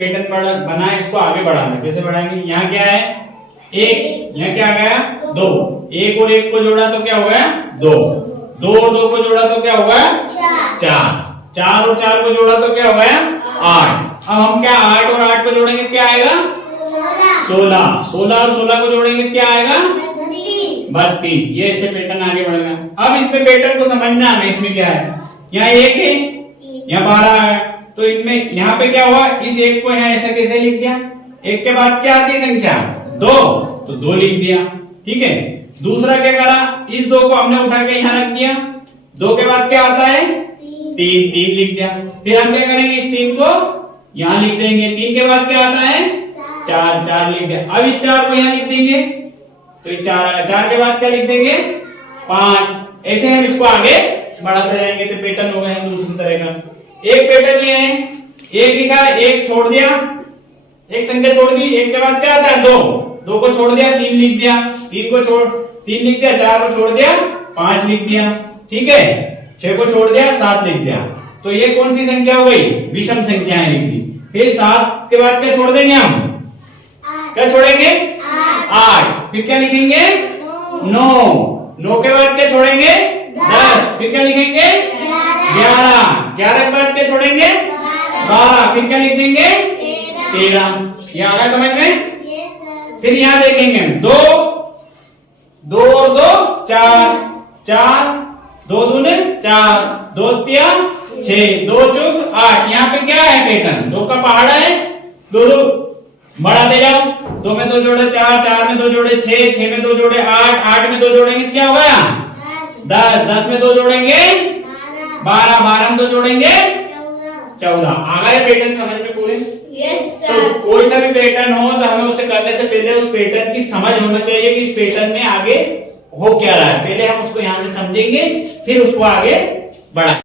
Pattern बना, इसको आगे बढ़ाना। कैसे बढ़ाएंगे? यहाँ क्या है? एक, यहाँ क्या आ गया? दो। एक और एक को जोड़ा तो क्या हो गया? दो। दो और दो को जोड़ा तो क्या हो गया? चार। चार और चार को जोड़ा तो क्या हो गया? आठ। अब हम क्या आठ और आठ को जोड़ेंगे, क्या आएगा? 16। 16 और 16 को जोड़ेंगे, क्या आएगा? 32। ये ऐसे पैटर्न आगे बढ़ेगा। अब इसमें पैटर्न को समझना हमें, इसमें क्या है? यहाँ एक है, यहाँ 12 है, तो इनमें यहाँ पे क्या हुआ? इस एक को यहाँ ऐसा कैसे लिख दिया? एक के बाद क्या आती है संख्या? दो, तो दो लिख दिया। ठीक है। दूसरा क्या करा? इस दो को हमने उठा के यहाँ रख दिया। दो के बाद क्या आता है? तीन। तीन लिख दिया। फिर हम क्या करेंगे? इस तीन को यहाँ लिख देंगे। तीन के बाद क्या आता है? चार। चार लिख दिया। अब इस चार को यहाँ लिख देंगे, तो ये चार आएगा। चार के बाद क्या लिख देंगे? पांच। ऐसे हम इसको आगे बढ़ाते रहेंगे, तो पैटर्न हो गए दूसरी तरह का। एक पैटर्न ये है, एक लिखा, एक छोड़ दिया, एक संख्या छोड़ दी, एक के बाद क्या आता है? दो। दो को छोड़ दिया, तीन लिख दिया। तीन लिख दिया। चार को छोड़ दिया, पांच लिख दिया। ठीक है। छह को छोड़ दिया, सात लिख दिया। तो ये कौन सी संख्या हो गई? विषम संख्याएं लिख दी। फिर सात के बाद क्या छोड़ देंगे हम? क्या छोड़ेंगे? आठ। फिर क्या लिखेंगे? नौ। नौ के बाद क्या छोड़ेंगे? 10। फिर क्या लिखेंगे? 11। 11 के बाद क्या छोड़ेंगे? 12। फिर क्या लिख देंगे? 13। ये आ गया समझ में? फिर यहाँ देखेंगे हम दो, दो और दो चार, चार, दो दूने चार, दो तिया 6, दो चुग 8। यहाँ पे क्या है पैटर्न? दो का पहाड़ा है। दो दो बढ़ाते जाओ। दो में दो जोड़े 4, 4 में दो जोड़े 6, 6 में दो जोड़े 8, 8 में दो जोड़ेंगे क्या होगा? 10, 10 में दो जोड़ेंगे 12, 12 में दो जोड़ेंगे 14। आ गए पैटर्न समझ में पूरे? तो कोई सा भी पैटर्न हो तो हमें उसे करने से पहले उस पैटर्न की समझ होना चाहिए कि इस पैटर्न में आगे हो क्या रहा है। पहले हम उसको यहाँ से समझेंगे, फिर उसको आगे बढ़ाएंगे।